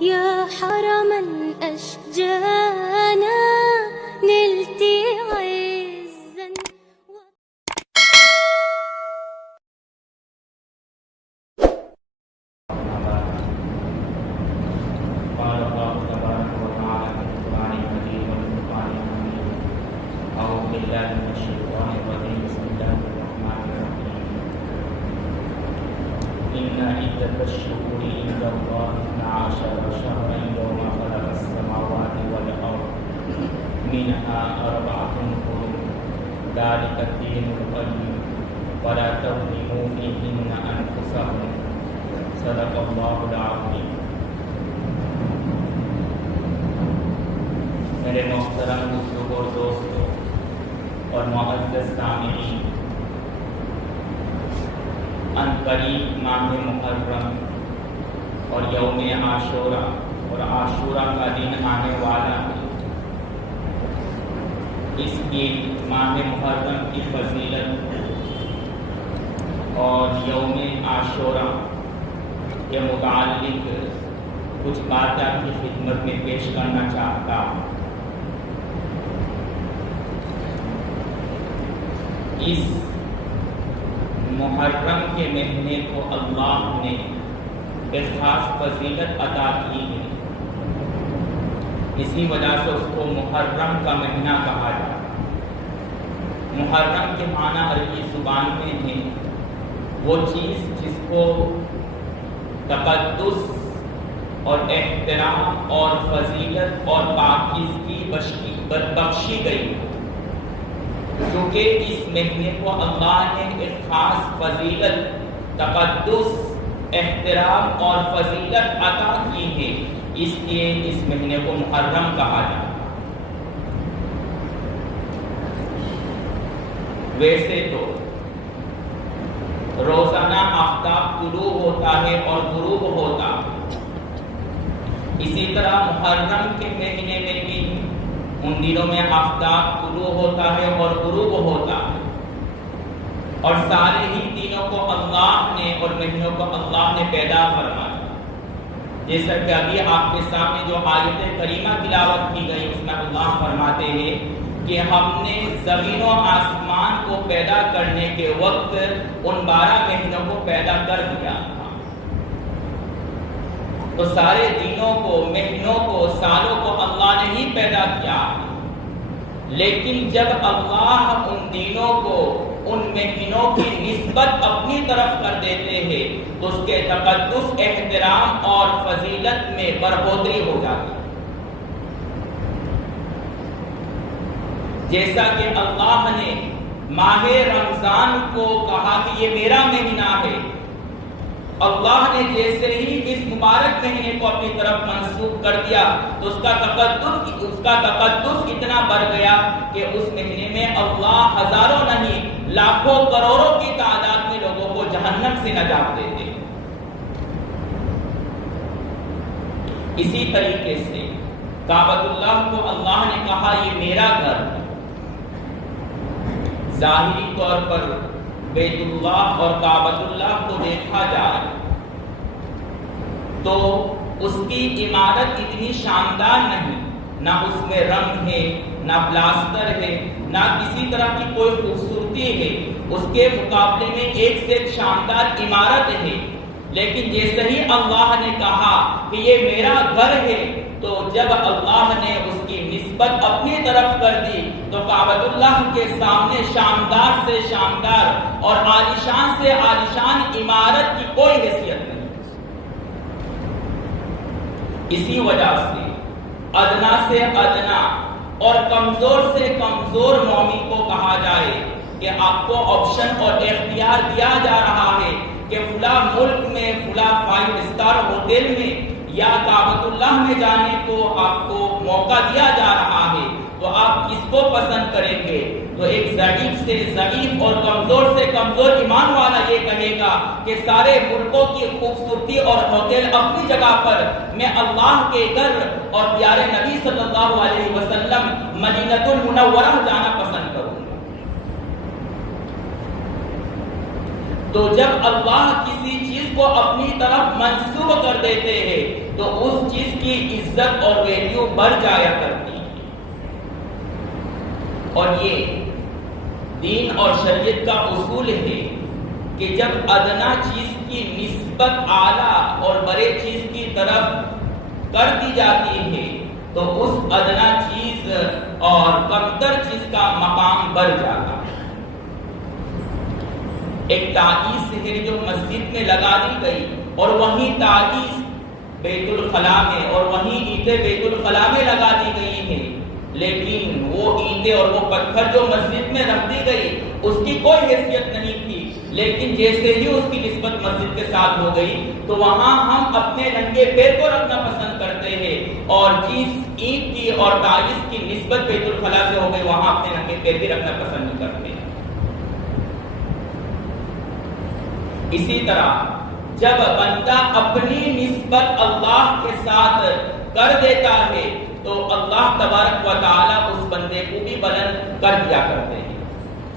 يا حرما أشجانا نلت عزا. قال الله تبارك وتعالى في القرآن الكريم والفرقان الحميد: أعوذ بالله من الشيطان الرجيم. بسم الله الرحمن الرحيم. إن عدة الشهور عند الله 12 شهرا يوم خلق السماوات والأرض منها 4 حرم ذلك الدين القيم ولا تظلموا فيهن أنفسكم صدق الله العظيم. میرے محترم بزرگوں اور دوستوں اور معزز سامعین، عنقریب ماہ محرم اور یوم عاشوراء اور عاشوراء کا دن آنے والا ہے۔ اس کی ماہ محرم کی فضیلت اور یوم عاشوراء کے متعلق کچھ باتیں آپ کی خدمت میں پیش کرنا چاہتا ہوں۔ اس محرم کے مہینے کو اللہ نے ایک خاص فضیلت عطا کی ہے، اسی وجہ سے اس کو محرم کا مہینہ کہا جاتا ہے۔ محرم کے معنی عربی زبان میں ہے وہ چیز جس کو تقدس اور احترام اور فضیلت اور پاکیزگی بخشی گئی ہے، کیونکہ اس مہینے کو اللہ نے ایک خاص فضیلت، تقدس، احترام اور فضیلت عطا کی ہے، اس لیے اس مہینے کو محرم کہا جاتا ہے۔ ویسے تو روزانہ آفتاب طلوع ہوتا ہے اور غروب ہوتا ہے، اسی طرح محرم کے مہینے میں بھی ان دنوں میں آفتاب طلوع ہوتا ہے اور غروب ہوتا ہے، اور سارے ہی دنوں کو اللہ نے اور مہینوں کو اللہ نے پیدا فرمایا۔ جیسا کہ ابھی آپ کے سامنے جو آیت کریمہ تلاوت کی گئی، اس میں اللہ فرماتے ہیں کہ ہم نے زمین و آسمان کو پیدا کرنے کے وقت ان 12 مہینوں کو پیدا کر دیا۔ تو سارے دنوں کو، مہینوں کو، سالوں کو اللہ نے ہی پیدا کیا، لیکن جب اللہ ان دنوں کو، ان مہینوں کی نسبت اپنی طرف کر دیتے ہیں تو اس کے تقدس، احترام اور فضیلت میں بربودری ہو جاتی ہے۔ جیسا کہ اللہ نے ماہ رمضان کو کہا کہ یہ میرا مہینہ ہے، اللہ نے جیسے ہی اس مبارک مہینے کو اپنی طرف منسوب کر دیا تو اس کا تقدس اتنا بڑھ گیا کہ اس مہینے میں اللہ ہزاروں نہیں لاکھوں کروڑوں کی تعداد میں لوگوں کو جہنم سے نجات دیتے۔ اسی طریقے سے کعبۃ اللہ کو اللہ نے کہا یہ میرا گھر ہے۔ ظاہری طور پر بیت اللہ اور کعبۃ اللہ کو دیکھا جائے تو اس کی عمارت اتنی شاندار نہیں، نہ اس میں رنگ ہے، نہ پلاسٹر ہے، نہ کسی طرح کی کوئی خوبصورتی ہے، اس کے مقابلے میں ایک سے ایک شاندار عمارت ہے، لیکن جیسے ہی اللہ نے کہا کہ یہ میرا گھر ہے تو جب اللہ نے اس کی نسبت اپنی طرف کر دی تو کعبۃ اللہ کے سامنے شاندار سے شاندار اور عالیشان سے عالیشان عمارت کی کوئی حیثیت نہیں۔ اسی وجہ سے ادنا سے ادنا اور کمزور سے کمزور مومن کو کہا جائے کہ آپ کو آپشن اور اختیار دیا جا رہا ہے کہ فلاں ملک میں، فلاں 5 اسٹار ہوٹل میں یا کعبۃ اللہ میں جانے کو آپ کو موقع دیا جا رہا ہے، تو آپ کس کو پسند کریں گے؟ تو ایک ضعیف سے ضعیف اور کمزور سے کمزور ایمان والا یہ کہے گا کہ سارے ملکوں کی خوبصورتی اور ہوٹل اپنی جگہ پر، میں اللہ کے گھر اور پیارے نبی صلی اللہ علیہ وسلم مدینہ المنورہ جانا پسند کروں گا۔ تو جب اللہ کسی چیز کو اپنی طرف منسوب کر دیتے ہیں تو اس چیز کی عزت اور ویلیو بڑھ جایا کرتی ہے. اور یہ دین اور شریعت کا اصول ہے کہ جب ادنا چیز کی نسبت اعلیٰ اور بڑے چیز کی طرف کر دی جاتی ہے تو اس ادنا چیز اور کمتر چیز کا مقام بڑھ جاتا ہے. ایک تعویذ ہے جو مسجد میں لگا دی گئی اور وہیں تعویذ بیت الخلاء میں اور وہیں اینٹیں بیت الخلاء میں لگا دی گئی ہیں، لیکن وہ اینٹیں اور وہ پتھر جو مسجد میں رکھ دی گئی اس کی کوئی حیثیت نہیں تھی. لیکن جیسے ہی اس کی نسبت مسجد کے ساتھ ہو گئی تو وہاں ہم اپنے ننگے پیر کو رکھنا پسند کرتے ہیں، اور جس اینٹ کی اور تعویذ کی نسبت بیت الخلاء سے ہو گئی وہاں اپنے ننگے پیر بھی رکھنا پسند کرتے ہیں. اسی طرح جب بندہ اپنی نسبت اللہ کے ساتھ کر دیتا ہے تو اللہ تبارک و تعالیٰ اس بندے کو بھی بلند کر دیا کرتے ہیں.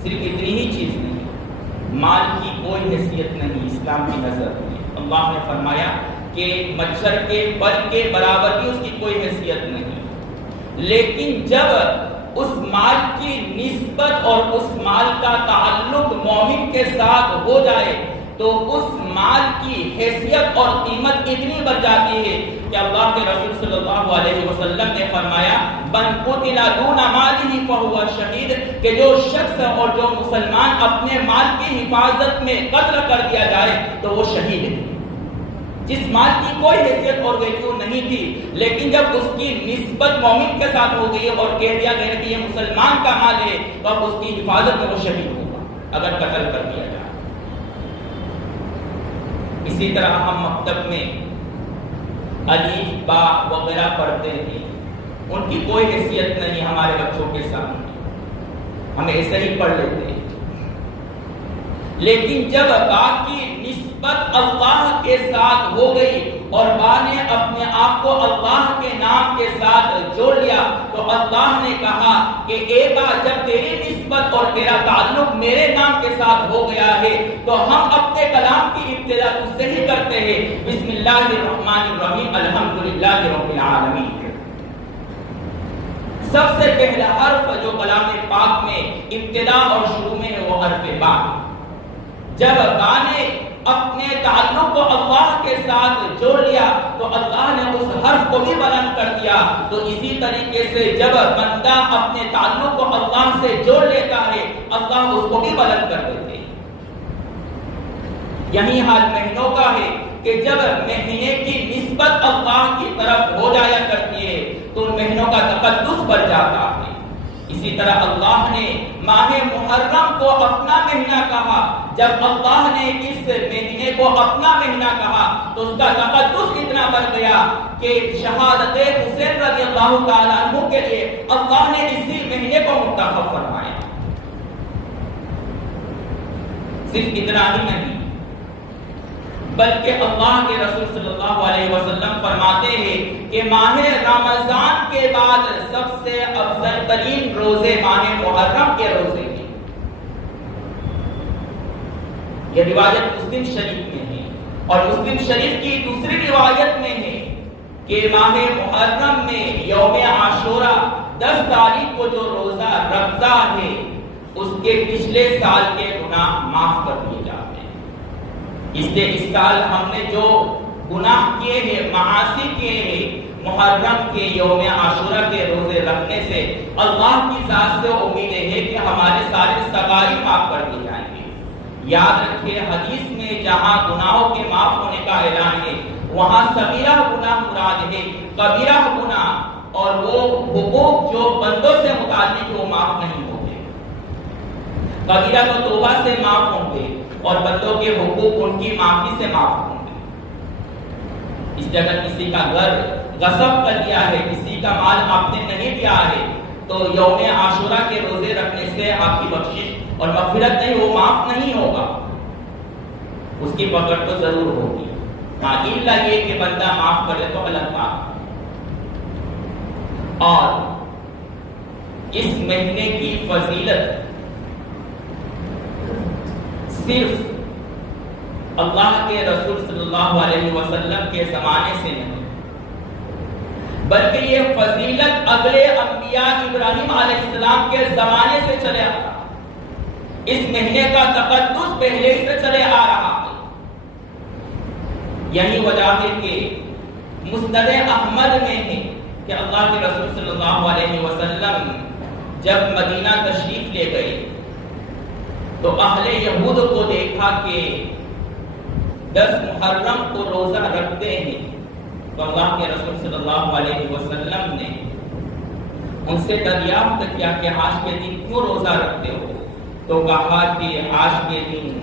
صرف اتنی ہی چیز نہیں، مال کی کوئی حیثیت نہیں اسلام کی نظر میں. اللہ نے فرمایا کہ مچھر کے پر کے برابر بھی اس کی کوئی حیثیت نہیں، لیکن جب اس مال کی نسبت اور اس مال کا تعلق مومن کے ساتھ ہو جائے تو اس مال کی حیثیت اور قیمت اتنی بڑھ جاتی ہے کہ اللہ کے رسول صلی اللہ علیہ وسلم نے فرمایا من قتل دون مالہ فہو شہید، کہ جو شخص اور جو مسلمان اپنے مال کی حفاظت میں قتل کر دیا جائے تو وہ شہید ہے. جس مال کی کوئی حیثیت اور ویلیو نہیں تھی لیکن جب اس کی نسبت مومن کے ساتھ ہو گئی اور کہہ دیا گیا کہ یہ مسلمان کا مال ہے تو اب اس کی حفاظت میں وہ شہید ہوگا اگر قتل کر دیا جائے. اسی طرح ہم مکتب میں الف با وغیرہ پڑھتے ہیں، ان کی کوئی حیثیت نہیں ہمارے بچوں کے سامنے، ہم ایسے ہی پڑھ لیتے ہیں. لیکن جب با کی نسبت اللہ کے ساتھ ہو گئی اور با نے اپنے آپ کو اللہ کے نام کے ساتھ جوڑ لیا تو اللہ نے کہا کہ اے با جب تیری نسبت اور تیرا تعلق میرے نام کے ساتھ ہو گیا ہے تو ہم اپنے کلام کی ابتدا اس سے ہی کرتے ہیں، بسم اللہ الرحمن الرحیم الحمدللہ رب العالمین. سب سے پہلا حرف جو کلام پاک میں ابتدا اور شروع میں ہے وہ حرف با. جب با نے اپنے تعلق کو اللہ کے ساتھ جوڑ لیا تو اللہ نے اس حرف کو بھی بلند کر دیا. تو اسی طریقے سے جب بندہ اپنے تعلق کو اللہ سے جوڑ لیتا ہے اللہ اس کو بھی بلند کر دیتے ہیں. یہی حال مہینوں کا ہے کہ جب مہینے کی نسبت اللہ کی طرف ہو جایا کرتی ہے تو ان مہینوں کا تقدس بڑھ جاتا ہے. اسی طرح اللہ نے ماہ محرم کو اپنا مہینہ کہا. جب اللہ نے اس مہینے کو اپنا مہینہ کہا تو اس کا تقدس اتنا بڑھ گیا کہ شہادت حسین رضی اللہ تعالیٰ عنہ کے لیے اللہ نے اسی مہینے کو منتخب فرمایا. صرف اتنا ہی نہیں بلکہ اللہ کے رسول صلی اللہ علیہ وسلم فرماتے ہیں کہ ماہ رمضان کے بعد سب سے افضل ترین روزے ماہ محرم کے روزے ہیں. یہ روایت مسلم شریف میں ہے اور مسلم شریف کی دوسری روایت میں ہے کہ ماہ محرم میں یوم عاشورہ 10 تاریخ کو جو روزہ رکھتا ہے اس کے پچھلے سال کے گناہ معاف کر دیے جاتے ہیں. اس لیے اس سال ہم نے جو گناہ کیے ہیں معاصی کیے ہیں محرم کے یوم عاشورہ کے روزے رکھنے سے اللہ کی ذات سے امید ہے کہ ہمارے سارے صغائر معاف کر دیے جائیں گے. یاد رکھیے حدیث میں جہاں گناہوں کے معاف ہونے کا اعلان ہے وہاں صغیرہ گناہ مراد ہے، کبیرہ گناہ اور وہ حقوق جو بندوں سے متعلق وہ معاف نہیں ہوتے. کبیرہ تو توبہ سے معاف ہوں گے اور بندوں کے حقوق ان کی معافی سے معاف ہوں گے. اس جگہ کسی کا گھر غصب کر لیا ہے، کسی کا مال آپ نے نہیں دیا ہے تو یوم عاشورہ کے روزے رکھنے سے آپ کی بخشش اور مغفرت نہیں، وہ معاف نہیں ہوگا، اس کی پکڑ تو ضرور ہوگی. ہاں الا یہ کہ بندہ معاف کرے تو الگ بات. اور اس مہینے کی فضیلت صرف اللہ کے رسول صلی اللہ علیہ وسلم کے زمانے سے نہیں، بلکہ یہ فضیلت اگلے انبیاء ابراہیم علیہ السلام کے زمانے سے چلے آ رہا، اس مہینے کا تقدس پہلے ہی سے چلے آ رہا ہے۔ یہی وجہ ہے کہ مسند احمد میں ہے کہ اللہ کے رسول صلی اللہ علیہ وسلم جب مدینہ تشریف لے گئے تو اہل یہود کو دیکھا کہ 10 محرم کو روزہ رکھتے ہیں، تو اللہ کے رسول صلی اللہ علیہ وسلم نے ان سے دریافت کیا کہ آج کے دن کیوں روزہ رکھتے ہو؟ تو کہا کہ آج کے دن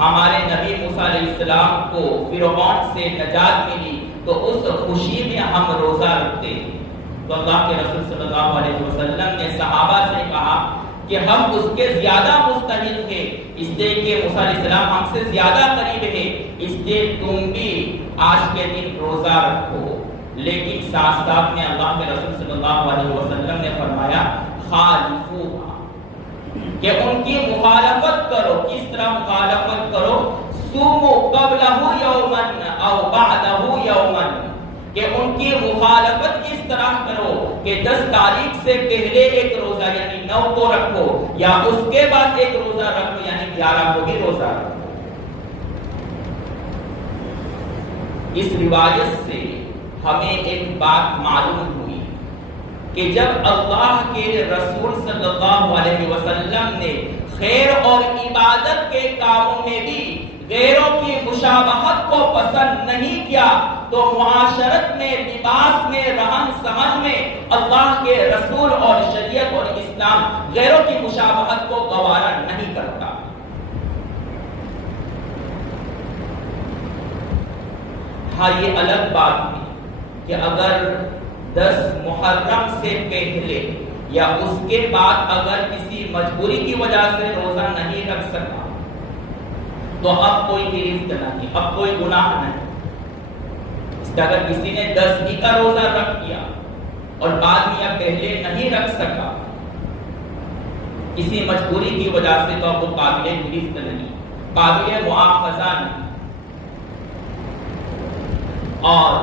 ہمارے نبی موسیٰ علیہ السلام کو فرعون سے نجات ملی، تو اس خوشی میں ہم روزہ رکھتے ہیں۔ تو اللہ کے رسول صلی اللہ علیہ وسلم نے صحابہ سے کہا کہ ہم اس کے زیادہ مستحق ہیں، اس لیے کہ موسیٰ علیہ السلام ہم سے زیادہ قریب ہے، اس لیے تم بھی آج کے دن روزہ رکھو۔ لیکن ساتھ ساتھ میں اللہ کے رسول صلی اللہ علیہ وسلم نے فرمایا خالفوها، کہ ان کی مخالفت کرو۔ کس طرح مخالفت کرو؟ صوموا قبلہ یوما او بعدہ یوما، کہ ان کی مخالفت کس طرح کرو کہ 10 تاریخ سے پہلے ایک روزہ یعنی 9 کو رکھو، یا اس کے بعد ایک روزہ رکھو یعنی 11 کو بھی روزہ رکھو۔ اس روایت سے ہمیں ایک بات معلوم ہوئی کہ جب اللہ کے رسول صلی اللہ علیہ وسلم نے خیر اور عبادت کے کاموں میں بھی غیروں کی مشابہت کو پسند نہیں کیا، تو معاشرت میں، لباس میں، رہن سمن میں اللہ کے رسول اور شریعت اور اسلام غیروں کی مشابہت کو گوارا نہیں کرتا۔ ہاں یہ الگ بات ہے کہ اگر 10 محرم سے پہلے یا اس کے بعد اگر کسی مجبوری کی وجہ سے روزہ نہیں رکھ سکا تو اب کوئی گرفت نہیں، اب کوئی گناہ نہیں۔ اس کا اگر کسی نے 10 ہی کا روزہ رکھ دیا اور بعد میں یا پہلے نہیں رکھ سکا کسی مجبوری کی وجہ سے، تو اب وہ قابل گرفت نہیں، قابل مؤاخذہ نہیں۔ اور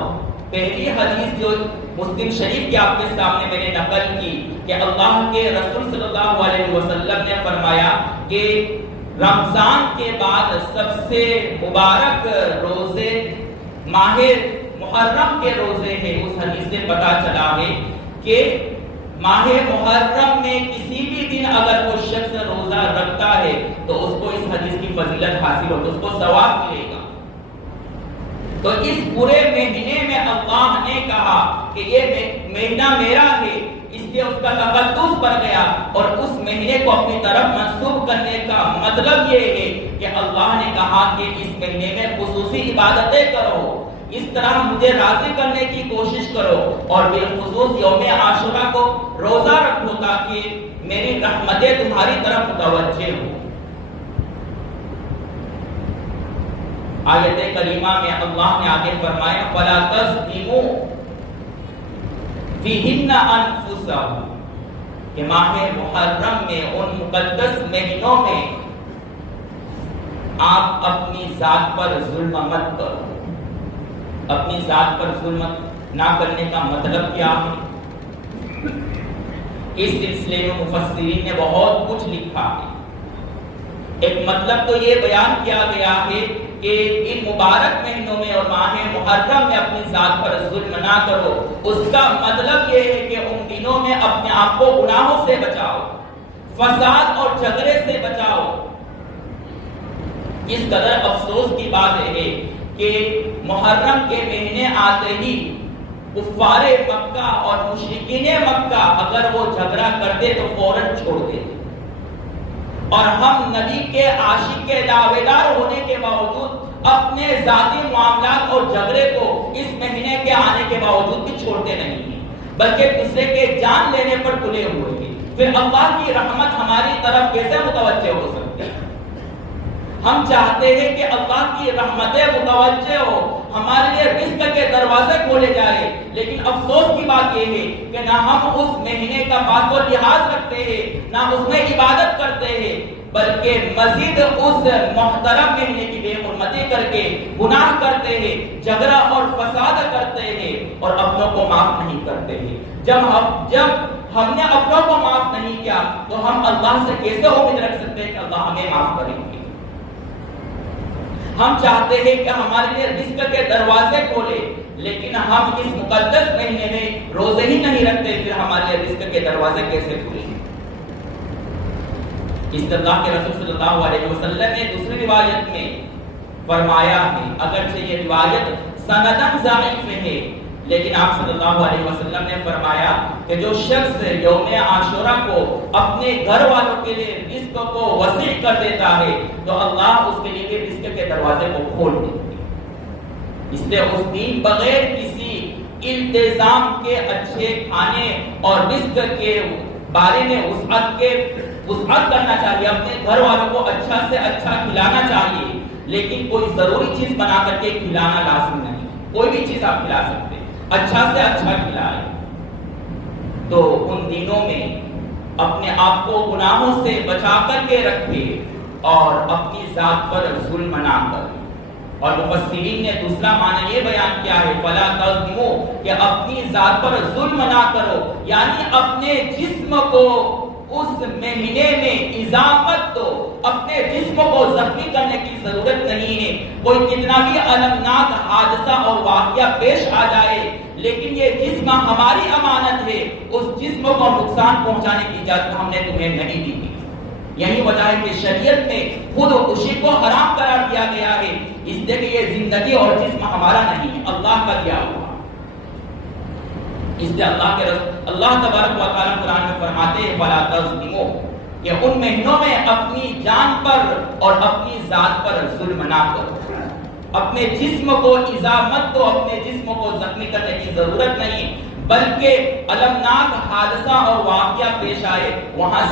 پہلی حدیث جو مسلم شریف کے آپ کے سامنے میں نے نقل کی کہ اللہ کے رسول صلی اللہ علیہ وسلم نے فرمایا کہ رمضان کے بعد سب سے مبارک روزے ماہ محرم کے روزے ہیں۔ اس حدیث سے پتہ چلا ہے کہ ماہ محرم میں کسی بھی دن اگر وہ شخص روزہ رکھتا ہے تو اس کو اس حدیث کی فضیلت حاصل ہوگی، اس کو ثواب ملے گا۔ تو اس پورے مہینے میں اللہ نے کہا کہ یہ مہینہ میرا ہے، اس لیے اس کا تقدس بڑھ گیا، اور اس مہینے کو اپنی طرف منسوب کرنے کا مطلب یہ ہے کہ اللہ نے کہا کہ اس مہینے میں خصوصی عبادتیں کرو، اس طرح مجھے راضی کرنے کی کوشش کرو، اور بالخصوص یوم عاشورہ کو روزہ رکھو تاکہ میری رحمتیں تمہاری طرف متوجہ ہوں۔ آیت کریمہ میں اللہ نے آگے فرمایا فَلَا تَظْلِمُوا فِيهِنَّ أَنفُسَكُمْ، کہ ماہ محرم میں، ان مقدس مہینوں میں آپ اپنی ذات پر ظلم مت کرو۔ اپنی ذات پر ظلم نہ کرنے کا مطلب کیا ہے؟ اس سلسلے میں مفسرین نے بہت کچھ لکھا ہے۔ ایک مطلب تو یہ بیان کیا گیا ہے کہ ان مبارک مہینوں میں اور ماہ محرم میں اپنی ذات پر ظلم نہ کرو۔ اس کا مطلب یہ ہے کہ ان دنوں میں اپنے آپ کو گناہوں سے بچاؤ، فساد اور جھگڑے سے بچاؤ۔ اس قدر افسوس کی بات ہے کہ محرم کے مہینے آتے ہی کفار مکہ اور مشرکین مکہ اگر وہ جھگڑا کرتے تو فوراً چھوڑ دیتے، اور ہم نبی کے عاشق کے دعویدار ہونے کے باوجود اپنے ذاتی معاملات اور جھگڑے کو اس مہینے کے آنے کے باوجود بھی چھوڑتے نہیں ہیں، بلکہ دوسرے کے جان لینے پر تلے ہوئے ہیں۔ پھر اللہ کی رحمت ہماری طرف کیسے متوجہ ہو سکتی ہے؟ ہم چاہتے ہیں کہ اللہ کی رحمتیں متوجہ ہو، ہمارے لیے رزق کے دروازے کھولے جائے، لیکن افسوس کی بات یہ ہے کہ نہ ہم اس مہینے کا پاس و لحاظ رکھتے ہیں، نہ اس میں عبادت کرتے ہیں، بلکہ مزید اس محترم مہینے کی بے حرمتی کر کے گناہ کرتے ہیں، جھگڑا اور فساد کرتے ہیں اور اپنوں کو معاف نہیں کرتے ہیں۔ جب ہم نے اپنوں کو معاف نہیں کیا تو ہم اللہ سے کیسے امید رکھ سکتے ہیں کہ اللہ ہمیں معاف کریں گے؟ ہم چاہتے ہیں کہ ہمارے لیے رزق کے دروازے کھولے، لیکن ہم اس مقدس مہینے میں روزے ہی نہیں رکھتے، پھر ہمارے لیے رزق کے دروازے کیسے کھولیں؟ اس اللہ کے رسول صلی اللہ علیہ وسلم نے دوسری روایت میں فرمایا ہے، اگرچہ یہ روایت سندن ضعیف ہے، لیکن آپ صلی اللہ علیہ وسلم نے فرمایا کہ جو شخص یوم عاشورہ کو اپنے گھر والوں کے لیے رزق کو وسیع کر دیتا ہے تو اللہ اس کے لیے رزق کے دروازے کو کھول دیتے ہیں۔ اس لیے اس دن بغیر کسی التزام کے اچھے کھانے اور رزق کے بارے میں وسعت کرنا چاہیے، اپنے گھر والوں کو اچھا سے اچھا کھلانا چاہیے، لیکن کوئی ضروری چیز بنا کر کے کھلانا لازم نہیں، کوئی بھی چیز آپ کھلا سکتے ہیں، اچھا سے اچھا کھلائیں۔ تو ان دنوں میں اپنے آپ کو گناہوں سے بچا کر کے رکھے اور اپنی ذات پر ظلم نہ کرے۔ اور مفسرین نے دوسرا معنی یہ بیان کیا ہے، فلا تظلموا، کہ اپنی ذات پر ظلم نہ کرو، یعنی اپنے جسم کو اس مہینے میں ایذا مت دو، اپنے جسم کو زخمی کرنے کی ضرورت نہیں ہے۔ کوئی کتنا بھی المناک حادثہ اور واقعہ پیش آ جائے، لیکن یہ جسم ہماری امانت ہے، اس جسم کو نقصان پہنچانے کی اجازت ہم نے تمہیں نہیں دی۔ یہی وجہ ہے کہ شریعت میں خود خوشی کو حرام قرار دیا گیا ہے، اس لیے کہ یہ زندگی اور جسم ہمارا نہیں ہے، اللہ کا دیا ہوا۔ اس لیے اللہ تبارک و تعالیٰ قرآن میں فرماتے ہیں فلا تظلموا، کہ ان مہینوں میں اپنی جان پر اور اپنی ذات پر ظلم نہ کرو، اپنے جسم کو ایذا مت دو، اپنے جسم کو زخمی کرنے کی ضرورت نہیں، بلکہ المناک حادثہ اور واقعہ پیش آئے وہاں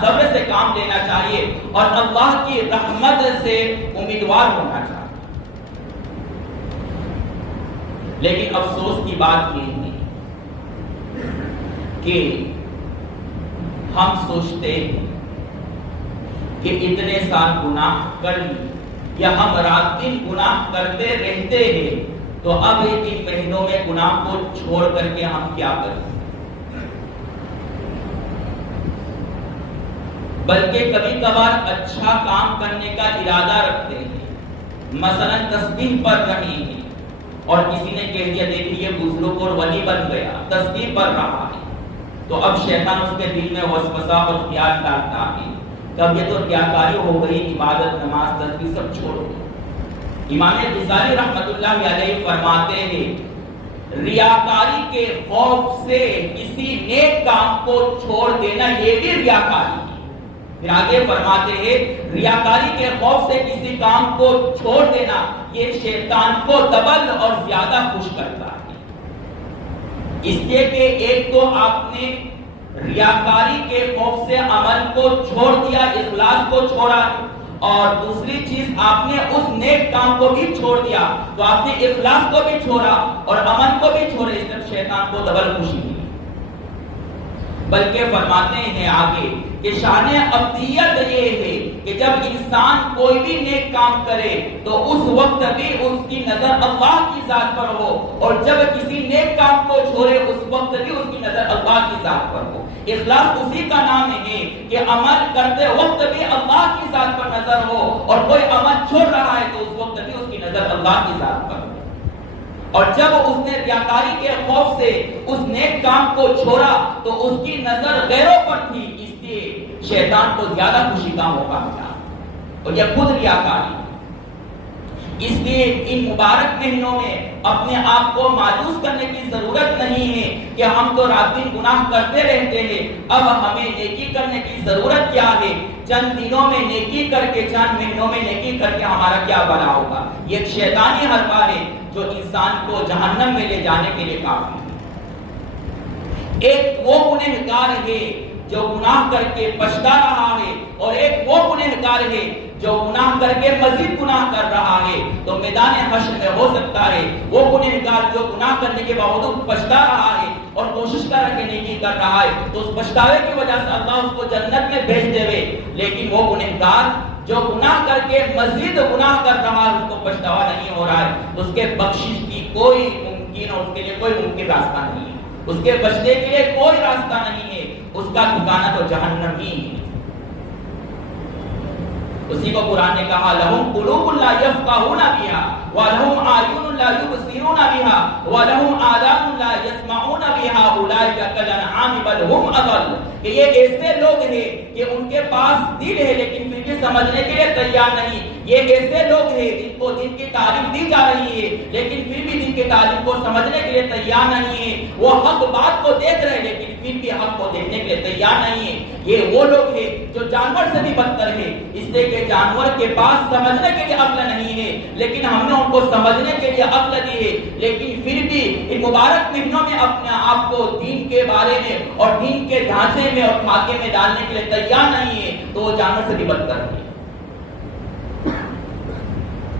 صبر سے کام لینا چاہیے اور اللہ کی رحمت سے امیدوار ہونا چاہیے۔ لیکن افسوس کی بات یہ ہے کہ ہم سوچتے ہیں کہ اتنے سال گناہ کر لی یا ہم رات دن گناہ کرتے رہتے ہیں، تو اب ان مہینوں میں گناہ کو چھوڑ کر کے ہم کیا کریں؟ بلکہ کبھی کبھار اچھا کام کرنے کا ارادہ رکھتے ہیں، مثلا تسبیح پڑھ رہے ہیں اور کسی نے کہہ دیا دیکھیے بزرگ اور ولی بن گیا، تسبیح پڑھ رہا ہے، تو اب شیطان اس کے دل میں وسوسہ اور خیال ڈالتا ہے کہ اب یہ تو ریاکاری ہو گئی، عبادت نماز تسبیح سب چھوڑ دو۔ امام غزالی رحمت اللہ علیہ فرماتے ہیں ریاکاری کے خوف سے کسی نیک کام کو چھوڑ دینا یہ بھی ریاکاری ہے۔ پھر آگے فرماتے ہیں ریاکاری کے خوف سے کسی کام کو چھوڑ دینا یہ شیطان کو ڈبل اور زیادہ خوش کرتا ہے، اس لیے کہ ایک تو آپ نے ریاکاری کے خوف سے عمل کو چھوڑ دیا، اخلاص کو چھوڑا، اور دوسری چیز آپ نے اس نیک کام کو بھی چھوڑ دیا، تو آپ نے اخلاص کو بھی چھوڑا اور عمل کو بھی چھوڑا، اس طرح شیطان کو ڈبل خوشی دی۔ بلکہ فرماتے ہیں آگے کہ شان ابدیت یہ ہے کہ جب انسان کوئی بھی نیک کام کرے تو اس وقت بھی اس کی نظر اللہ کی ذات پر ہو، اور جب کسی نیک کام کو چھوڑے اس وقت بھی اس کی نظر اللہ کی ذات پر ہو۔ اخلاص اسی کا نام ہے کہ عمل کرتے وقت بھی اللہ کی ذات پر نظر ہو، اور کوئی عمل چھوڑ رہا ہے تو اس وقت بھی اس کی نظر اللہ کی ذات پر ہو۔ اور جب اس نے ریاکاری کے خوف سے اس نیک کام کو چھوڑا تو اس کی نظر غیروں پر تھی، اس لیے شیطان کو زیادہ خوشی کا موقع ملا، اور یہ خود ریاکاری۔ اس لیے ان مبارک مہینوں میں اپنے آپ کو مایوس کرنے کی ضرورت نہیں ہے کہ ہم تو رات دن گناہ کرتے رہتے ہیں، اب ہمیں نیکی کرنے کی ضرورت کیا ہے؟ چند دنوں میں نیکی کر کے، چند مہینوں میں نیکی کر کے ہمارا کیا بھلا ہوگا؟ یہ ایک شیطانی حربہ ہے جو انسان کو جہنم میں لے جانے کے لیے کافی ہے۔ ایک وہ گنہگار ہے جو گناہ کر کے پچھتا رہا ہے، اور ایک وہ گنہگار ہے جو گناہ کر کے مزید گناہ کر رہا ہے۔ تو میدان حشر میں ہو سکتا ہے وہ گنہگار جو گناہ کرنے کے باوجود پچھتا رہا ہے، اور کوشش کر رہا کہ نیکی کر رہا ہے تو اس پچھتاوے کی وجہ سے اللہ اس کو جنت میں بھیج دے وے، لیکن وہ گنہگار جو گناہ کر کے مزید گناہ کر رہا ہے اس کو پچھتاوا نہیں ہو رہا ہے، اس کے بخشش کی کوئی ممکن اور اس کے لیے کوئی ممکن راستہ نہیں ہے، اس کے بچنے کے لیے کوئی راستہ نہیں ہے، اس کا ٹھکانہ تو جہنم ہی ہے۔ اسی کو قرآن نے کہا لَهُمْ قُلُوبٌ لَا يَفْقَهُونَ بِهَا وَلَهُمْ أَعْيُنٌ لَا يُبْصِرُونَ بِهَا وَلَهُمْ آذَانٌ لَا يَسْمَعُونَ بِهَا أُولَٰئِكَ كَالْأَنْعَامِ بَلْ هُمْ أَضَلُّ، کہ یہ ایسے لوگ ہیں کہ ان کے پاس دل ہے لیکن پھر بھی سمجھنے کے لیے تیار نہیں، یہ ایسے لوگ ہیں جن کو دین کی تعلیم دی جا رہی ہے لیکن پھر بھی دین کی تعلیم کو سمجھنے کے لیے تیار نہیں ہے، وہ حق بات کو دیکھ رہے لیکن پھر بھی حق کو دیکھنے کے لیے تیار نہیں ہے، یہ وہ لوگ ہیں جو جانور سے بھی بدتر ہے، اس لیے کہ جانور کے پاس سمجھنے کے لیے عقل نہیں ہے لیکن ہم نے ان کو سمجھنے کے لیے عقل دی ہے، لیکن پھر بھی ان مبارک مہینوں میں اپنے آپ کو دین کے بارے میں اور دین کے ڈھانچے میں اور خاکے میں ڈالنے کے لیے تیار نہیں ہے تو وہ جانور سے بھی بدتر ہے۔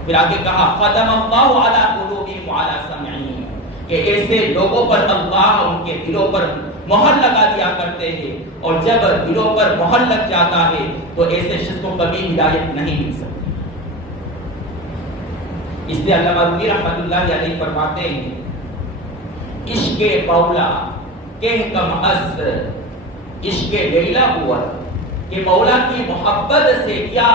پھر آگے کہا ختم اللہ علی قلوبہم وعلی سمعہم، کہ ایسے لوگوں پر اللہ ان کے دلوں پر مہر لگا دیا کرتے ہیں، اور جب دلوں پر مہر لگ جاتا ہے تو ایسے شخص کو کبھی ہدایت نہیں مل سکتی۔ اس لیے علامہ رومی رحمۃ اللہ علیہ فرماتے ہیں عشق مولا کہ کم از عشق لیلا ہوا، کہ مولا کی محبت سے کیا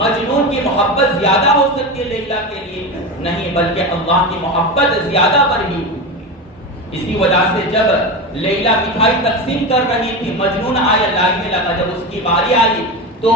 مجنون کی محبت زیادہ ہو سکتی ہے لیلا کے لیے؟ نہیں، بلکہ اللہ کی محبت زیادہ بڑھ گئی۔ اسی وجہ سے جب لیلا مٹھائی تقسیم کر رہی تھی، مجنون آیا لائن میں لگا، جب اس کی باری آئی تو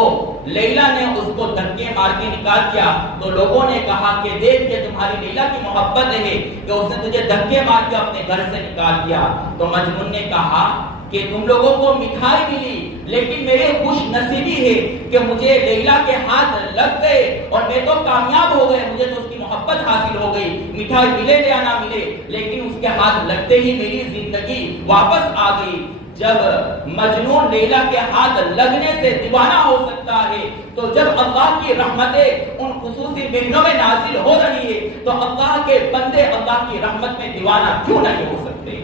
لیلا نے اس کو دھکے مار کے نکال دیا، تو لوگوں نے کہا کہ دیکھ کہ تمہاری لیلا کی محبت ہے کہ اس نے تجھے دھکے مار کے اپنے گھر سے نکال دیا۔ تو مجنون نے کہا کہ تم لوگوں کو مٹھائی ملی لیکن میرے خوش نصیبی ہے کہ مجھے لیلا کے ہاتھ لگ گئے اور میں تو کامیاب ہو گئے، مجھے تو اس کی محبت حاصل ہو گئی، مٹھائی ملے یا نہ ملے لیکن اس کے ہاتھ لگتے ہی میری زندگی واپس آ گئی۔ جب مجنون لیلا کے ہاتھ لگنے سے دیوانہ ہو سکتا ہے تو جب اللہ کی رحمتیں ان خصوصی مہینوں میں نازل ہو رہی ہے تو اللہ کے بندے اللہ کی رحمت میں دیوانہ کیوں نہیں ہو سکتے؟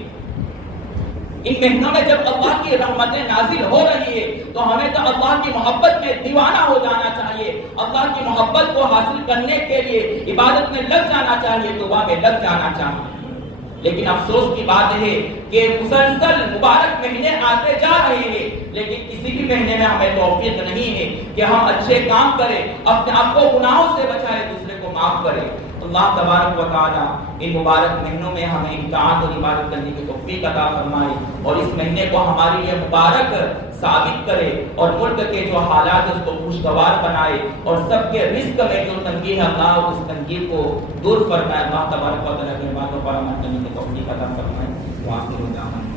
ان مہینوں میں جب اللہ کی رحمتیں نازل ہو رہی ہے تو ہمیں تو اللہ کی محبت میں دیوانہ ہو جانا چاہیے، اللہ کی محبت کو حاصل کرنے کے لیے عبادت میں لگ جانا چاہیے، دعا میں لگ جانا چاہیے۔ لیکن افسوس کی بات ہے کہ مسلسل مبارک مہینے آتے جا رہے ہیں لیکن کسی بھی مہینے میں ہمیں توفیق نہیں ہے کہ ہم اچھے کام کریں، اپنے آپ کو گناہوں سے بچائیں، دوسرے کو معاف کریں۔ اللہ تبارک و تعالی ان مبارک مہینوں میں ہمیں اطاعت اور عبادت کرنے کی توفیق عطا فرمائے اور اس مہینے کو ہمارے لیے مبارک ثابت کرے اور ملک کے جو حالات اس کو خوشگوار بنائے اور سب کے رزق میں جو تنگی ہے اللہ اس تنگی کو دور فرمائے۔ اللہ تبارک و تعالی کے باتوں پر عمل کرنے کی توفیق عطا فرمائے۔